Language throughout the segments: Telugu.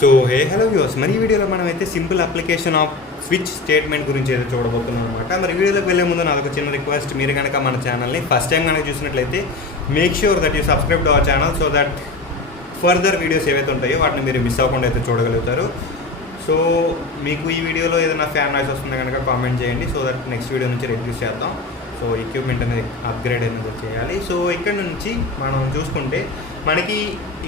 సో హలో వ్యూవర్స్, మరి ఈ వీడియోలో మనం అయితే simple application off switch statement గురించి అయితే చూడబోతున్నాం అనమాట. మరి వీడియోలోకి వెళ్ళే ముందు నాదొక చిన్న రిక్వెస్ట్, మీరు కనుక మన ఛానల్ని ఫస్ట్ టైం కనుక చూసినట్లయితే make sure that you subscribe to our channel so that further videos ఏవైతే ఉంటాయో వాటిని మీరు మిస్ అవ్వకుండా అయితే చూడగలుగుతారు. సో మీకు ఈ వీడియోలో ఏదైనా ఫ్యాన్ నాయిస్ వస్తుందో కనుక కామెంట్ చేయండి సో దట్ నెక్స్ట్ వీడియో నుంచి రెడ్యూస్ చేద్దాం. సో ఎక్విప్మెంట్ అనేది అప్గ్రేడ్ అనేది చేయాలి. సో ఇక్కడ నుంచి మనం చూసుకుంటే మనకి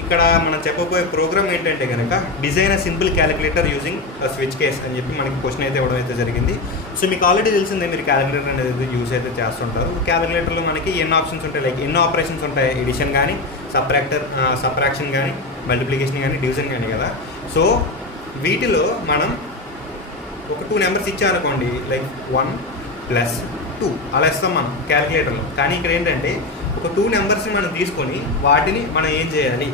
ఇక్కడ మనం చెప్పబోయే ప్రోగ్రామ్ ఏంటంటే కనుక design simple calculator using switch case అని చెప్పి మనకి క్వశ్చన్ అయితే ఇవ్వడం అయితే జరిగింది. సో మీకు ఆల్రెడీ తెలిసిందే, మీరు క్యాలిక్యులేటర్ అనేది యూజ్ అయితే చేస్తుంటారు. క్యాలిక్యులేటర్లో మనకి ఎన్ని ఆప్షన్స్ ఉంటాయి, లైక్ ఎన్నో ఆపరేషన్స్ ఉంటాయి, ఎడిషన్ కానీ సబ్ట్రాక్షన్ కానీ మల్టిప్లికేషన్ కానీ డివిజన్ కానీ కదా. సో వీటిలో మనం ఒక 2 నెంబర్స్ ఇచ్చామనుకోండి, లైక్ 1 + 2 అలా ఇస్తాం మనం క్యాలిక్యులేటర్లో. కానీ ఇక్కడ ఏంటంటే ఒక 2 నెంబర్స్ని మనం తీసుకొని వాటిని మనం ఏం చేయాలి,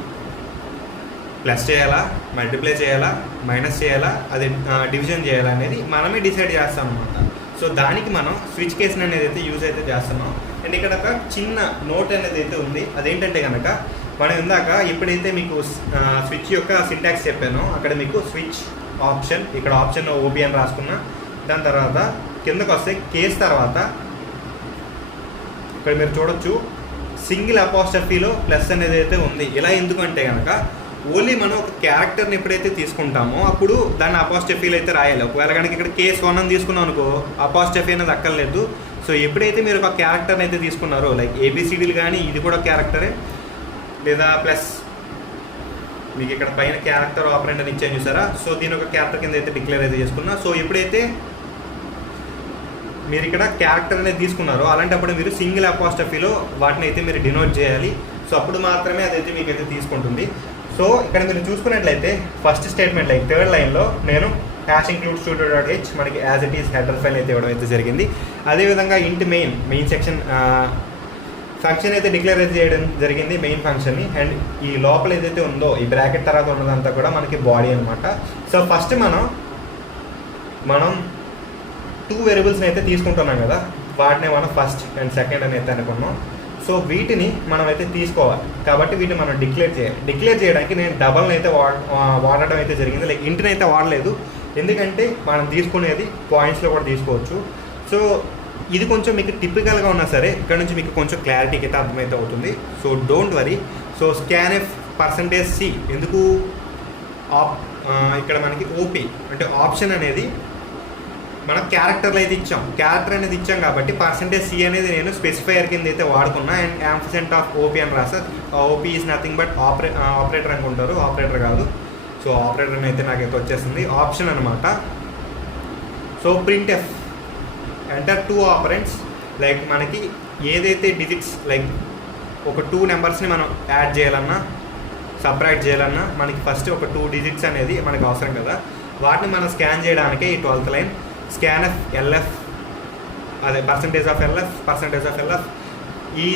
ప్లస్ చేయాలా, మల్టిప్లై చేయాలా, మైనస్ చేయాలా, అది డివిజన్ చేయాలా అనేది మనమే డిసైడ్ చేస్తాం అనమాట. సో దానికి మనం స్విచ్ కేస్ అనేది అయితే యూజ్ అయితే చేస్తున్నాం. అండ్ ఇక్కడ ఒక చిన్న నోట్ అనేది అయితే ఉంది. అదేంటంటే కనుక మనం ఇందాక ఎప్పుడైతే మీకు స్విచ్ యొక్క సింటాక్స్ చెప్పానో అక్కడ మీకు స్విచ్ ఆప్షన్, ఇక్కడ ఆప్షన్ ఓబీ అని రాసుకున్నా. దాని తర్వాత కిందకు వస్తే కేస్ తర్వాత ఇక్కడ మీరు చూడొచ్చు సింగిల్ అపాస్ట్రఫీలో ప్లస్ అనేది అయితే ఉంది. ఇలా ఎందుకంటే కనుక ఓన్లీ మనం ఒక క్యారెక్టర్ని ఎప్పుడైతే తీసుకుంటామో అప్పుడు దాన్ని అపాస్ట్రఫీలో అయితే రాయాలి. ఒకవేళ కనుక ఇక్కడ కేస్ 1 అని తీసుకున్నాం అనుకో, అపాస్ట్రఫీ అనేది అక్కర్లేదు. సో ఎప్పుడైతే మీరు ఒక క్యారెక్టర్ని అయితే తీసుకున్నారో, లైక్ ఏబిసిడీలు కానీ ఇది కూడా క్యారెక్టరే, లేదా ప్లస్ మీకు ఇక్కడ పైన క్యారెక్టర్ ఆపరెంట్ అని ఇచ్చాను చూసారా. సో దీని ఒక క్యారెక్టర్ కింద అయితే డిక్లేర్ అయితే చేసుకున్నా. సో ఎప్పుడైతే మీరు ఇక్కడ క్యారెక్టర్ అనేది తీసుకున్నారో అలాంటప్పుడు మీరు సింగిల్ అపాస్ట్రఫీలో వాటిని అయితే మీరు డినోట్ చేయాలి. సో అప్పుడు మాత్రమే అదైతే మీకు అయితే తీసుకుంటుంది. సో ఇక్కడ మీరు చూసుకున్నట్లయితే ఫస్ట్ స్టేట్మెంట్ లైక్ 3rd లైన్లో నేను #include studio.h మనకి as it is header file అయితే ఇవ్వడం అయితే జరిగింది. అదేవిధంగా ఇంట్ మెయిన్ సెక్షన్ ఫంక్షన్ అయితే డిక్లేర్ అయితే చేయడం జరిగింది, మెయిన్ ఫంక్షన్ని. అండ్ ఈ లోపల ఏదైతే ఉందో ఈ బ్రాకెట్ తర్వాత ఉన్నదంతా కూడా మనకి బాడీ అనమాట. సో ఫస్ట్ మనం 2 వేరియబుల్స్ని అయితే తీసుకుంటున్నాం కదా, వాటిని మనం ఫస్ట్ అండ్ సెకండ్ అని అయితే అనుకున్నాం. సో వీటిని మనం అయితే తీసుకోవాలి కాబట్టి వీటిని మనం డిక్లేర్ చేయడానికి నేను డబల్ని అయితే వాడడం అయితే జరిగింది. లైక్ ఇంటిని అయితే వాడలేదు, ఎందుకంటే మనం తీసుకునేది పాయింట్స్లో కూడా తీసుకోవచ్చు. సో ఇది కొంచెం మీకు టిపికల్గా ఉన్నా సరే ఇక్కడ నుంచి మీకు కొంచెం క్లారిటీకి అయితే అర్థమైతే అవుతుంది. So don't worry. So scanf %c ఎందుకు ఇక్కడ మనకి ఓపీ అంటే ఆప్షన్ అనేది మనం క్యారెక్టర్లు అయితే క్యారెక్టర్ అనేది ఇచ్చాం కాబట్టి %c అనేది నేను స్పెసిఫైయర్ కింద అయితే వాడుకున్నా. అండ్ యాంఫసెంట్ ఆఫ్ ఓపీ అని రాసా. OP is nothing but operator అనుకుంటారు, ఆపరేటర్ కాదు. సో ఆపరేటర్ అని అయితే నాకైతే వచ్చేసింది, ఆప్షన్ అనమాట. So printf enter 2 operands, like మనకి ఏదైతే డిజిట్స్ లైక్ ఒక 2 నెంబర్స్ని మనం యాడ్ చేయాలన్నా సబ్ట్రాక్ట్ చేయాలన్నా మనకి ఫస్ట్ ఒక 2 డిజిట్స్ అనేది మనకు అవసరం కదా. వాటిని మనం స్కాన్ చేయడానికే ఈ 12th లైన్ స్కాన్ఎఫ్ LF, అదే %LF ఈ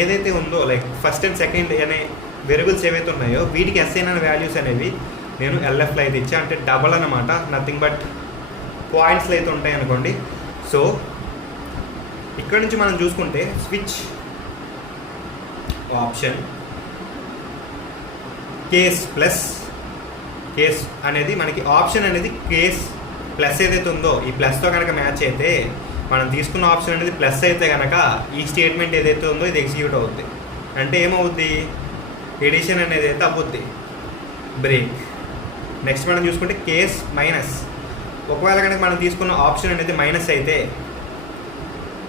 ఏదైతే ఉందో లైక్ ఫస్ట్ అండ్ సెకండ్ అనే వేరియబుల్స్ ఏవైతే ఉన్నాయో వీటికి అసైన్ అయిన వాల్యూస్ అనేవి నేను LFలో అయితే ఇచ్చా. అంటే డబల్ అనమాట, నథింగ్ బట్ పాయింట్స్లో అయితే ఉంటాయి అనుకోండి. సో ఇక్కడ నుంచి మనం చూసుకుంటే స్విచ్ ఆప్షన్ కేస్ అనేది మనకి ఆప్షన్ అనేది కేస్ ప్లస్ ఏదైతే ఉందో ఈ ప్లస్తో కనుక మ్యాచ్ అయితే మనం తీసుకున్న ఆప్షన్ అనేది ప్లస్ అయితే కనుక ఈ స్టేట్మెంట్ ఏదైతే ఉందో ఇది ఎగ్జిక్యూట్ అవుద్ది. అంటే ఏమవుద్ది, ఎడిషన్ అనేది అయితే అవ్వుద్ది, బ్రేక్. నెక్స్ట్ మనం చూసుకుంటే కేస్ మైనస్, ఒకవేళ కనుక మనం తీసుకున్న ఆప్షన్ అనేది మైనస్ అయితే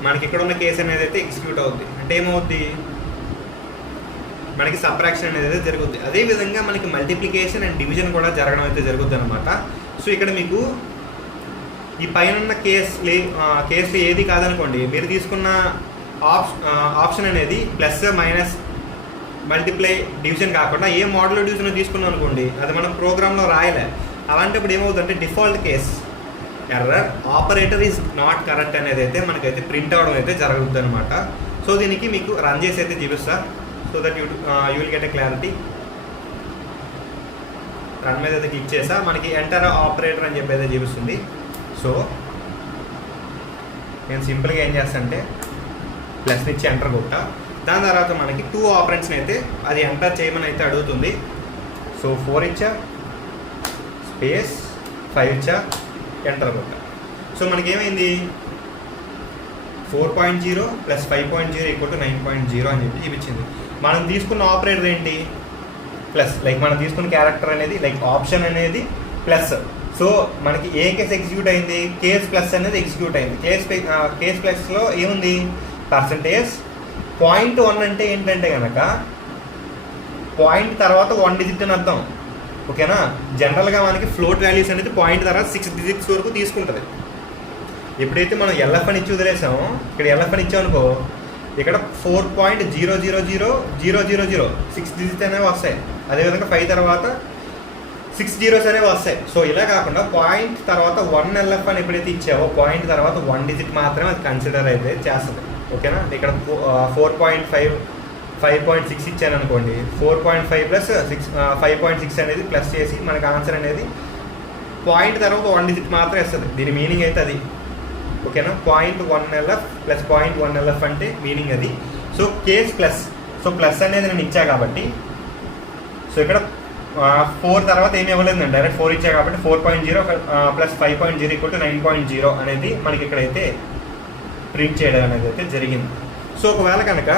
మనకి ఇక్కడ ఉన్న కేసు అనేది అయితే ఎగ్జిక్యూట్ అవుద్ది. అంటే ఏమవుద్ది, మనకి సబ్ట్రాక్షన్ అనేది అయితే జరుగుద్ది. అదేవిధంగా మనకి మల్టిప్లికేషన్ అండ్ డివిజన్ కూడా జరగడం అయితే జరుగుద్ది అనమాట. సో ఇక్కడ మీకు ఈ పైన ఉన్న కేసులు ఏది కాదనుకోండి, మీరు తీసుకున్న ఆప్షన్ అనేది ప్లస్ మైనస్ మల్టిప్లై డివిజన్ కాకుండా ఏ మోడల్ డివిజన్ తీసుకున్నాం అనుకోండి, అది మనం ప్రోగ్రాంలో రాయలే. అలాంటప్పుడు ఏమవుతుందంటే default case error operator is not correct అనేది అయితే మనకైతే ప్రింట్ అవడం అయితే జరుగుతుంది అనమాట. సో దీనికి మీకు రన్ చేసి అయితే చూపిస్తా so that you will get a clarity. Run మీద అయితే క్లిక్ చేసా, మనకి ఎంటర్ ఆపరేటర్ అని చెప్పి అయితే చూపిస్తుంది. సో నేను సింపుల్గా ఏం చేస్తానంటే ప్లస్ ఇచ్చి ఎంటర్ కొట్టా. దాని తర్వాత మనకి 2 ఆపరెంట్స్ని అయితే అది ఎంటర్ చేయమని అయితే అడుగుతుంది. సో 4 ఇచ్చా, స్పేస్ 5 ఇచ్చా, ఎంటర్ కొట్టా. సో మనకేమైంది 4.0 + 5.0 = 9.0 అని చెప్పి చూపించింది. మనం తీసుకున్న ఆపరేటర్ ఏంటి? ప్లస్. లైక్ మనం తీసుకున్న క్యారెక్టర్ అనేది లైక్ ఆప్షన్ అనేది ప్లస్. సో మనకి ఏ కేస్ ఎగ్జిక్యూట్ అయింది? కేస్ ప్లస్ అనేది ఎగ్జిక్యూట్ అయింది. కేస్ ప్లస్లో ఏముంది? %.1 అంటే ఏంటంటే కనుక పాయింట్ తర్వాత 1 డిజిట్ అని అర్థం. ఓకేనా? జనరల్గా మనకి ఫ్లోట్ వాల్యూస్ అనేది పాయింట్ తర్వాత 6 డిజిట్స్ వరకు తీసుకుంటుంది. ఎప్పుడైతే మనం LF అని ఇచ్చి వదిలేసామో, ఇక్కడ LF అని ఇచ్చామనుకో, ఇక్కడ 4.0000000 6 డిజిట్స్ అనేవి వస్తాయి. అదేవిధంగా 5 తర్వాత 6 జీరోస్ అనేవి వస్తాయి. సో ఇలా కాకుండా పాయింట్ తర్వాత 1 LF అని ఎప్పుడైతే ఇచ్చావో పాయింట్ తర్వాత 1 డిజిట్ మాత్రమే అది కన్సిడర్ అయితే చేస్తుంది. ఓకేనా? ఇక్కడ 5.6 ఇచ్చాను అనుకోండి, 4.5 + 6 5.6 అనేది ప్లస్ చేసి మనకి ఆన్సర్ అనేది పాయింట్ తర్వాత 1 డిజిట్ మాత్రమే వస్తుంది. దీని మీనింగ్ అయితే అది. ఓకేనా? 0.1 LF + 0.1 LF అంటే మీనింగ్ అది. So case plus. So plus అనేది నేను ఇచ్చా కాబట్టి, సో ఇక్కడ 4 తర్వాత ఏమి ఇవ్వలేదు, నేను డైరెక్ట్ 4 ఇచ్చా కాబట్టి 4.0 + 5.0 = 9.0 అనేది మనకి ఇక్కడైతే ప్రింట్ చేయడం అనేది అయితే జరిగింది. సో ఒకవేళ కనుక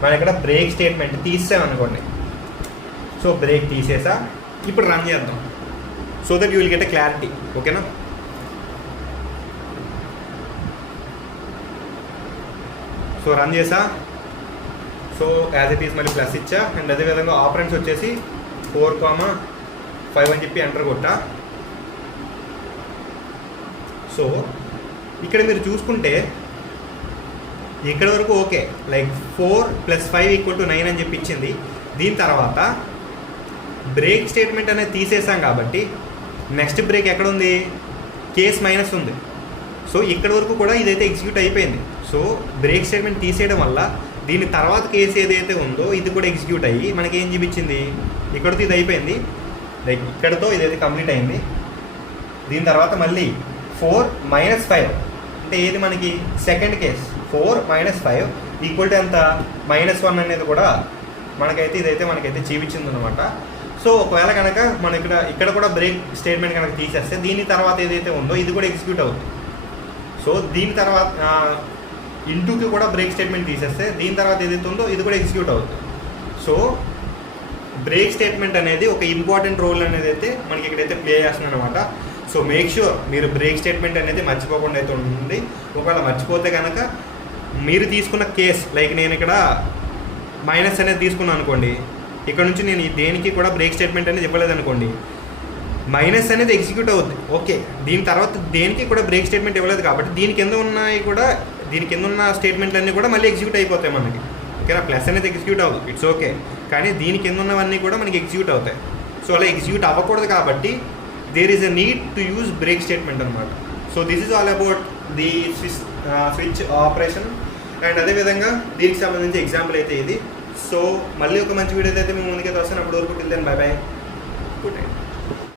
మనం ఇక్కడ బ్రేక్ స్టేట్మెంట్ తీసామనుకోండి, సో బ్రేక్ తీసేసా, ఇప్పుడు రన్ చేద్దాం. So that you will get a clarity. ఓకేనా? సో రన్ చేసా. సో యాజ్ ఇట్ ఈస్ మళ్ళీ ప్లస్ ఇచ్చా. అండ్ అదేవిధంగా ఆపరెంట్స్ వచ్చేసి 4,5 అని చెప్పి ఎంటర్ కొట్టా. సో ఇక్కడ మీరు చూసుకుంటే ఇక్కడ వరకు ఓకే, లైక్ 4 + 5 = 9 అని చెప్పి ఇచ్చింది. దీని తర్వాత బ్రేక్ స్టేట్మెంట్ అనేది తీసేసాం కాబట్టి నెక్స్ట్ బ్రేక్ ఎక్కడ ఉంది? కేస్ మైనస్ ఉంది. సో ఇక్కడ వరకు కూడా ఇదైతే ఎగ్జిక్యూట్ అయిపోయింది. సో బ్రేక్ స్టేట్మెంట్ తీసేయడం వల్ల దీని తర్వాత కేసు ఏదైతే ఉందో ఇది కూడా ఎగ్జిక్యూట్ అయ్యి మనకి ఏం చూపించింది? ఇక్కడితో ఇది అయిపోయింది, లైక్ ఇక్కడతో ఇదైతే కంప్లీట్ అయింది. దీని తర్వాత మళ్ళీ 4 - 5 అంటే ఏది మనకి సెకండ్ కేస్. 4 - 5 = ఎంత? -1 అనేది కూడా మనకైతే ఇదైతే మనకైతే చూపించింది అనమాట. సో ఒకవేళ కనుక మనం ఇక్కడ కూడా బ్రేక్ స్టేట్మెంట్ కనుక తీసేస్తే దీని తర్వాత ఏదైతే ఉందో ఇది కూడా ఎగ్జిక్యూట్ అవుతుంది. సో దీని తర్వాత ఇంటూకి కూడా బ్రేక్ స్టేట్మెంట్ తీసేస్తే దీని తర్వాత ఏదైతే ఉందో ఇది కూడా ఎగ్జిక్యూట్ అవుతుంది. సో బ్రేక్ స్టేట్మెంట్ అనేది ఒక ఇంపార్టెంట్ రోల్ అనేది అయితే మనకి ఇక్కడైతే ప్లే చేస్తుంది అనమాట. సో మేక్ ష్యూర్ మీరు బ్రేక్ స్టేట్మెంట్ అనేది మర్చిపోకుండా అయితే ఉంటుంది. ఒకవేళ మర్చిపోతే కనుక మీరు తీసుకున్న కేస్, లైక్ నేను ఇక్కడ మైనస్ అనేది తీసుకున్నాను అనుకోండి, ఇక్కడ నుంచి నేను దేనికి కూడా బ్రేక్ స్టేట్మెంట్ అనేది ఇవ్వలేదు అనుకోండి, మైనస్ అనేది ఎగ్జిక్యూట్ అవుద్ది. ఓకే, దీని తర్వాత దేనికి కూడా బ్రేక్ స్టేట్మెంట్ ఇవ్వలేదు కాబట్టి దీని కింద ఉన్న స్టేట్మెంట్లన్నీ కూడా మళ్ళీ ఎగ్జిక్యూట్ అయిపోతాయి మనకి. ఓకేనా? ప్లస్ అనేది ఎగ్జిక్యూట్ అవ్వదు, ఇట్స్ ఓకే, కానీ దీని కింద ఉన్నవన్నీ కూడా మనకి ఎగ్జిక్యూట్ అవుతాయి. సో అలా ఎగ్జిక్యూట్ అవ్వకూడదు కాబట్టి there is a need to use break statement అనమాట. So this is all about the switch operation. And అదేవిధంగా దీనికి సంబంధించి ఎగ్జాంపుల్ అయితే ఇది. సో మళ్ళీ ఒక మంచి వీడియో అయితే మేము ముందుకైతే వస్తాను. అప్పటి వరకు టిల్ దెన్ బై బై.